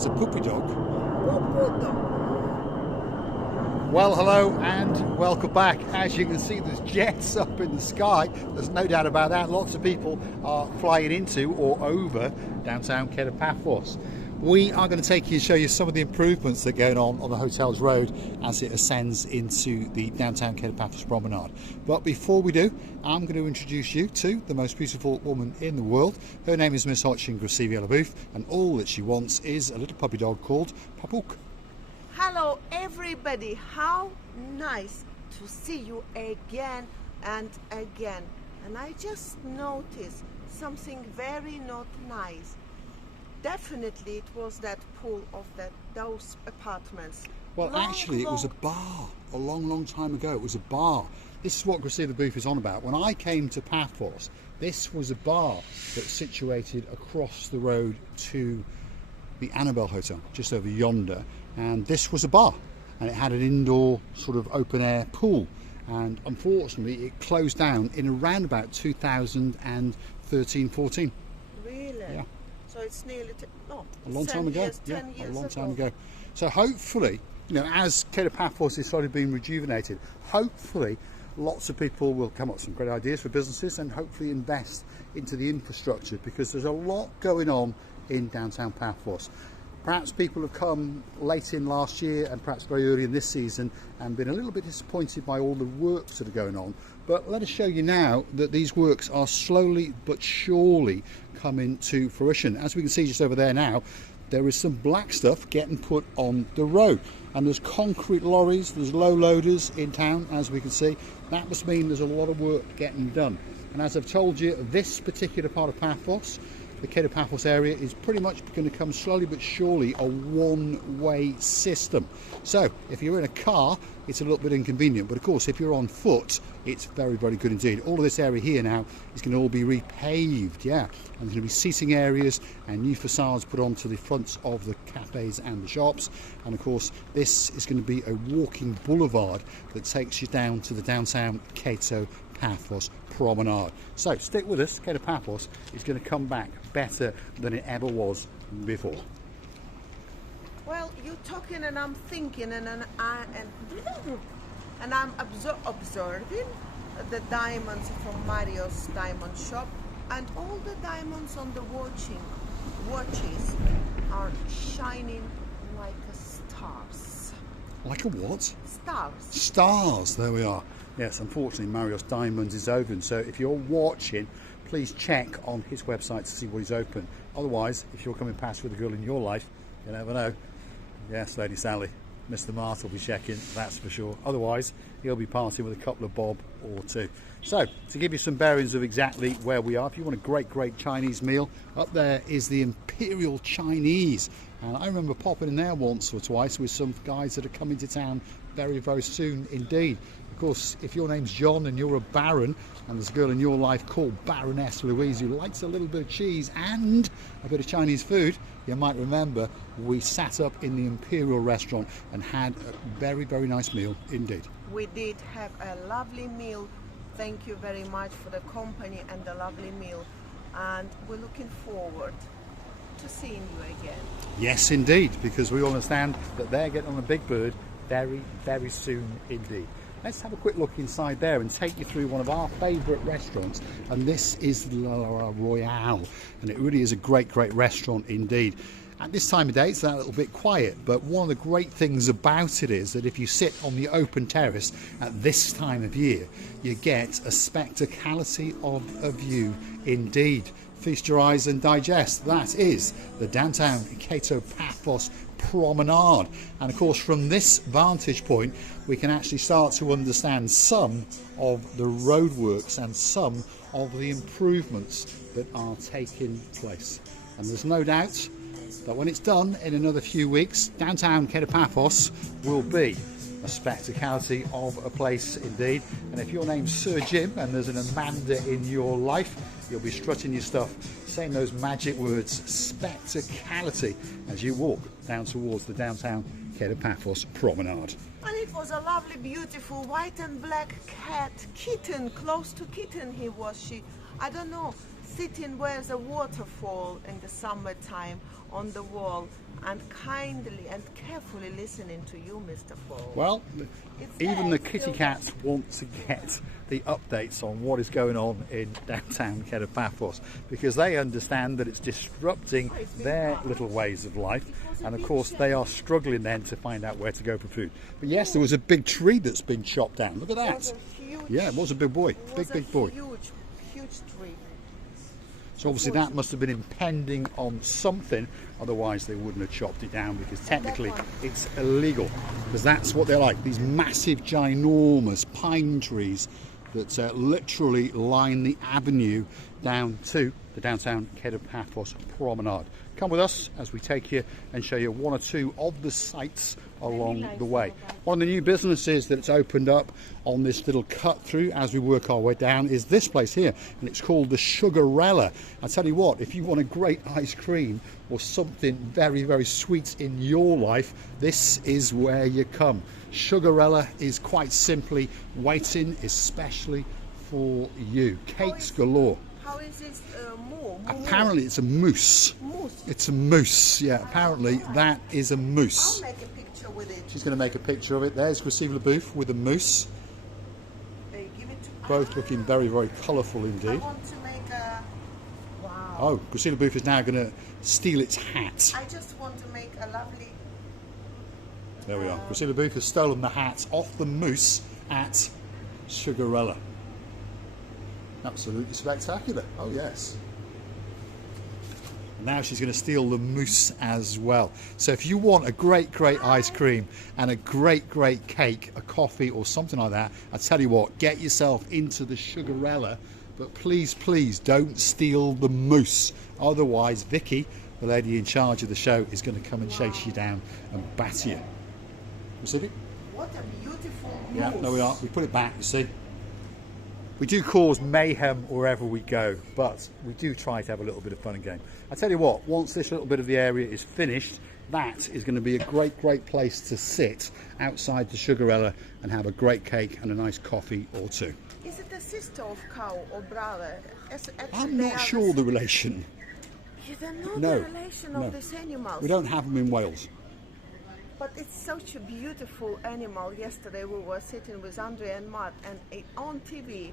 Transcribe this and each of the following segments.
It's a puppy dog. Puputo. Well, hello and welcome back. As you can see, there's jets up in the sky. There's no doubt about that. Lots of people are flying into or over downtown Kato Paphos. We are going to take you and show you some of the improvements that are going on the hotel's road as it ascends into the downtown Kato Paphos Promenade. But before we do, I'm going to introduce you to the most beautiful woman in the world. Her name is Miss Hotchin Gracevia, and all that she wants is a little puppy dog called Papouk. Hello everybody, how nice to see you again and again. And I just noticed something very not nice. Definitely it was that pool of those apartments. Well, actually it was a bar a long time ago. It was a bar. This is what Gracevia is on about. When I came to Paphos, this was a bar that's situated across the road to the Annabelle Hotel, just over yonder. And this was a bar, and it had an indoor sort of open air pool, and unfortunately it closed down in around about 2013-14. Really? Yeah. So it's nearly a long time ago. Years, 10 years a long time ago. ago. So hopefully, as Kato Paphos is slowly being rejuvenated, hopefully lots of people will come up with some great ideas for businesses and hopefully invest into the infrastructure, because there's a lot going on in downtown Paphos. Perhaps people have come late in last year and perhaps very early in this season and been a little bit disappointed by all the works that are going on. But let us show you now that these works are slowly but surely coming to fruition. As we can see just over there now, there is some black stuff getting put on the road. And there's concrete lorries, there's low loaders in town, as we can see. That must mean there's a lot of work getting done. And as I've told you, this particular part of Paphos, the Kato Paphos area, is pretty much going to come slowly but surely a one-way system. So if you're in a car, it's a little bit inconvenient, but of course if you're on foot, it's very good indeed. All of this area here now is going to all be repaved, and there's going to be seating areas and new facades put onto the fronts of the cafes and the shops. And of course this is going to be a walking boulevard that takes you down to the downtown Kato Paphos Promenade. So stick with us. Kato Paphos is going to come back better than it ever was before. Well, you're talking and I'm thinking and I'm observing the diamonds from Mario's diamond shop, and all the diamonds on the watches are shining like stars. Like a what? Stars. Stars, there we are. Yes, unfortunately Mario's Diamonds is open, so if you're watching, please check on his website to see what is open. Otherwise, if you're coming past with a girl in your life, you never know. Yes, Lady Sally, Mr. Mart will be checking, that's for sure. Otherwise, he'll be partying with a couple of bob or two. So, to give you some bearings of exactly where we are, if you want a great Chinese meal, up there is the Imperial Chinese. And I remember popping in there once or twice with some guys that are coming to town very soon indeed. Of course, if your name's John and you're a baron, and there's a girl in your life called Baroness Louise who likes a little bit of cheese and a bit of Chinese food, you might remember we sat up in the Imperial restaurant and had a very nice meal indeed. We did have a lovely meal. Thank you very much for the company and the lovely meal, and we're looking forward to seeing you again. Yes indeed, because we understand that they're getting on a big bird very soon indeed. Let's have a quick look inside there and take you through one of our favourite restaurants, and this is La Royale, and it really is a great restaurant indeed. At this time of day it's a little bit quiet, but one of the great things about it is that if you sit on the open terrace at this time of year, you get a spectacality of a view indeed. Feast your eyes and digest. That is the downtown Kato Paphos Promenade, and of course from this vantage point we can actually start to understand some of the roadworks and some of the improvements that are taking place. And there's no doubt that when it's done in another few weeks, downtown Kato Paphos will be a spectacality of a place indeed. And if your name's Sir Jim and there's an Amanda in your life, you'll be strutting your stuff, saying those magic words, spectacality, as you walk down towards the downtown Kato Paphos Promenade. And it was a lovely, beautiful white and black kitten, close to kitten he was, I don't know, sitting where the waterfall in the summertime on the wall and kindly and carefully listening to you, Mr. Paul. Well, It's even there, the kitty still cats want to get the updates on what is going on in downtown Kato Paphos, because they understand that it's disrupting their little ways of life, and of course they are struggling then to find out where to go for food. But yes, there was a big tree that's been chopped down. Look at It was that. a huge, Yeah, it was a big boy, it was big a boy. huge tree. So obviously that must have been impending on something, otherwise they wouldn't have chopped it down, because technically it's illegal, because that's what they're like, these massive ginormous pine trees that literally line the avenue down to the downtown Kato Paphos Promenade. Come with us as we take you and show you one or two of the sites along the way. One of the new businesses that's opened up on this little cut through as we work our way down is this place here, and it's called the Sugarella. I tell you what, if you want a great ice cream or something very, very sweet in your life, this is where you come. Sugarella is quite simply waiting especially for you. Cakes galore. How is this Apparently it's a moose. Moose. It's a moose, yeah, apparently that is a moose. I'll make a picture with it. She's going to make a picture of it. There's Gracila Booth with a moose. They give it to Both looking very, very colourful I indeed. want to make a wow. Oh, Gracila Booth is now going to steal its hat. I just want to make a lovely There we are. Gracila Booth has stolen the hat off the moose at Sugarella. Absolutely spectacular. Oh yes. Now she's going to steal the mousse as well. So if you want a great, great ice cream and a great, great cake, a coffee or something like that, I tell you what, get yourself into the Sugarella, but please, please don't steal the mousse. Otherwise, Vicky, the lady in charge of the show, is going to come and chase you down and batter you. You see it? what a beautiful Yeah, moose. there we are. We put it back, you see. We do cause mayhem wherever we go, but we do try to have a little bit of fun and game. I tell you what, once this little bit of the area is finished, that is going to be a great, great place to sit outside the Sugarella and have a great cake and a nice coffee or two. Is it a sister of cow or brother? I'm not sure the relation. You don't know No, the relation no. of this animal. We don't have them in Wales. But it's such a beautiful animal. Yesterday we were sitting with Andrea and Matt, and on TV,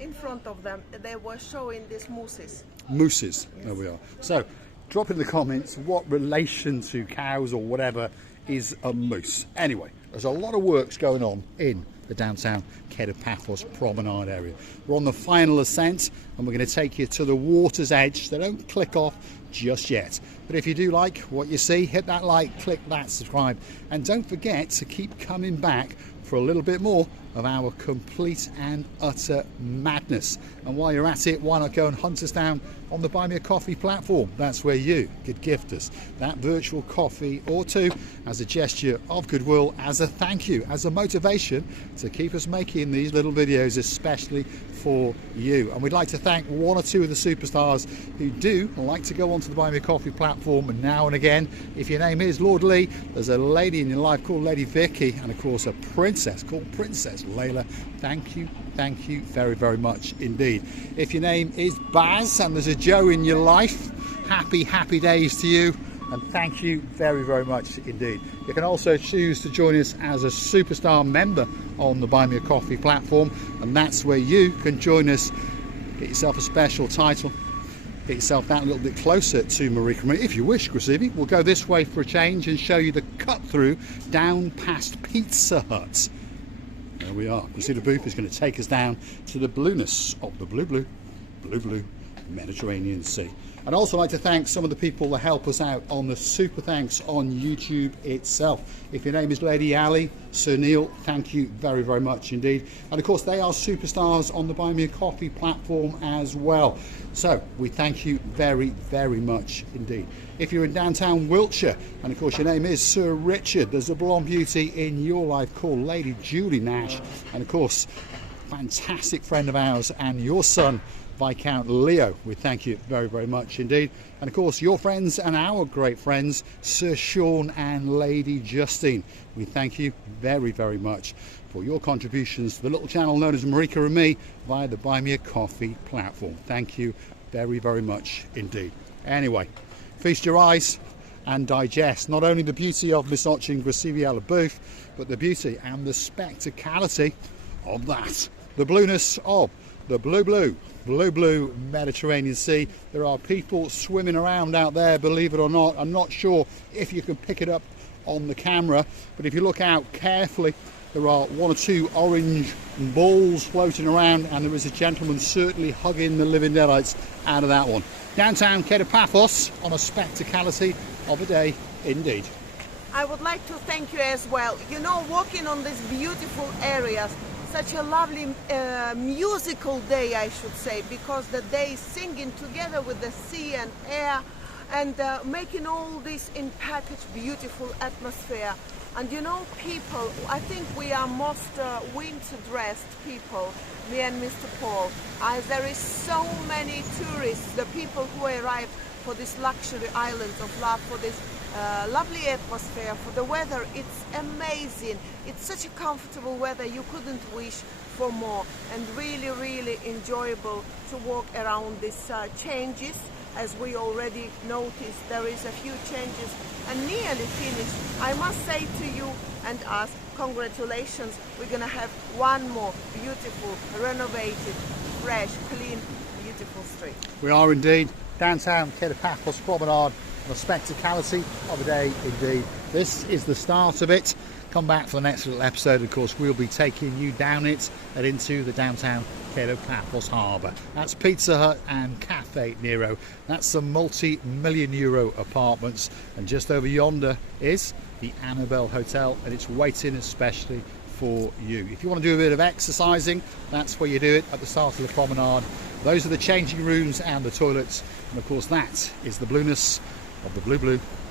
in front of them, they were showing these mooses. Mooses, there we are. So, drop in the comments what relation to cows or whatever is a moose. Anyway, there's a lot of works going on in the downtown Kato Paphos Promenade area. We're on the final ascent and we're going to take you to the water's edge, so don't click off just yet. But if you do like what you see, hit that like, click that subscribe, and don't forget to keep coming back for a little bit more of our complete and utter madness. And while you're at it, why not go and hunt us down on the Buy Me a Coffee platform? That's where you could gift us that virtual coffee or two as a gesture of goodwill, as a thank you, as a motivation to keep us making these little videos especially for you. And we'd like to thank one or two of the superstars who do like to go onto the Buy Me a Coffee platform now and again. If your name is Lord Lee, there's a lady in your life called Lady Vicky, and of course a princess called Princess Layla. Thank you very, very much indeed. If your name is Baz and there's a Joe in your life, happy days to you, and thank you very, very much indeed. You can also choose to join us as a superstar member on the Buy Me a Coffee platform, and that's where you can join us, get yourself a special title, get yourself that little bit closer to Marika. If you wish, Gracila, we'll go this way for a change and show you the cut through down past Pizza Hut. There we are. Gracila Booth is going to take us down to the blueness of the blue Mediterranean Sea. I'd also like to thank some of the people that help us out on the super thanks on YouTube itself. If your name is Lady Ali, Sir Neil, thank you very, very much indeed. And of course they are superstars on the Buy Me a Coffee platform as well. So we thank you very, very much indeed. If you're in downtown Wiltshire, and of course your name is Sir Richard, there's a blonde beauty in your life called Lady Julie Nash, and of course a fantastic friend of ours and your son Viscount Leo. We thank you very, very much indeed. And of course your friends and our great friends Sir Sean and Lady Justine. We thank you very, very much for your contributions to the little channel known as Marika and me via the Buy Me a Coffee platform. Thank you very, very much indeed. Anyway, feast your eyes and digest not only the beauty of Misochin Grasiviela Booth, but the beauty and the spectacality of that. The blueness of the blue Mediterranean Sea. There are people swimming around out there, believe it or not. I'm not sure if you can pick it up on the camera, but if you look out carefully, there are one or two orange balls floating around, and there is a gentleman certainly hugging the living daylights out of that one. Downtown Kato Paphos on a spectacality of a day indeed. I would like to thank you as well. You know, walking on these beautiful areas, such a lovely musical day, I should say, because the day is singing together with the sea and air, and making all this in packaged beautiful atmosphere. And you know, people, I think we are most winter dressed people, me and Mr. Paul. There is so many tourists, the people who arrive for this luxury island of love, for this lovely atmosphere, for the weather. It's amazing. It's such a comfortable weather, you couldn't wish for more, and really, really enjoyable to walk around these changes. As we already noticed, there is a few changes and nearly finished. I must say to you and us, congratulations. We're gonna have one more beautiful, renovated, fresh, clean, beautiful street. We are indeed. Downtown Kato Paphos Promenade, the spectacality of a day indeed. This is the start of it. Come back for the next little episode. Of course, we'll be taking you down it and into the downtown Kato Paphos harbour. That's Pizza Hut and Cafe Nero. That's some multi-million euro apartments, and just over yonder is the Annabelle Hotel, and it's waiting especially for you. If you want to do a bit of exercising, that's where you do it, at the start of the promenade. Those are the changing rooms and the toilets, and of course that is the blueness of the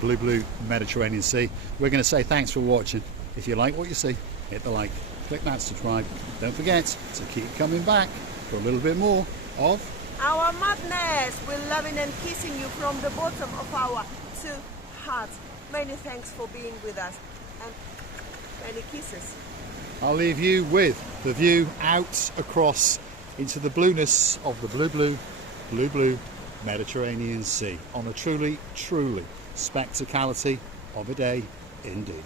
blue Mediterranean Sea. We're going to say thanks for watching. If you like what you see, hit the like, click that subscribe. Don't forget to keep coming back for a little bit more of our madness. We're loving and kissing you from the bottom of our two hearts. Many thanks for being with us, and many kisses. I'll leave you with the view out across into the blueness of the blue Mediterranean Sea on a truly spectacality of a day indeed.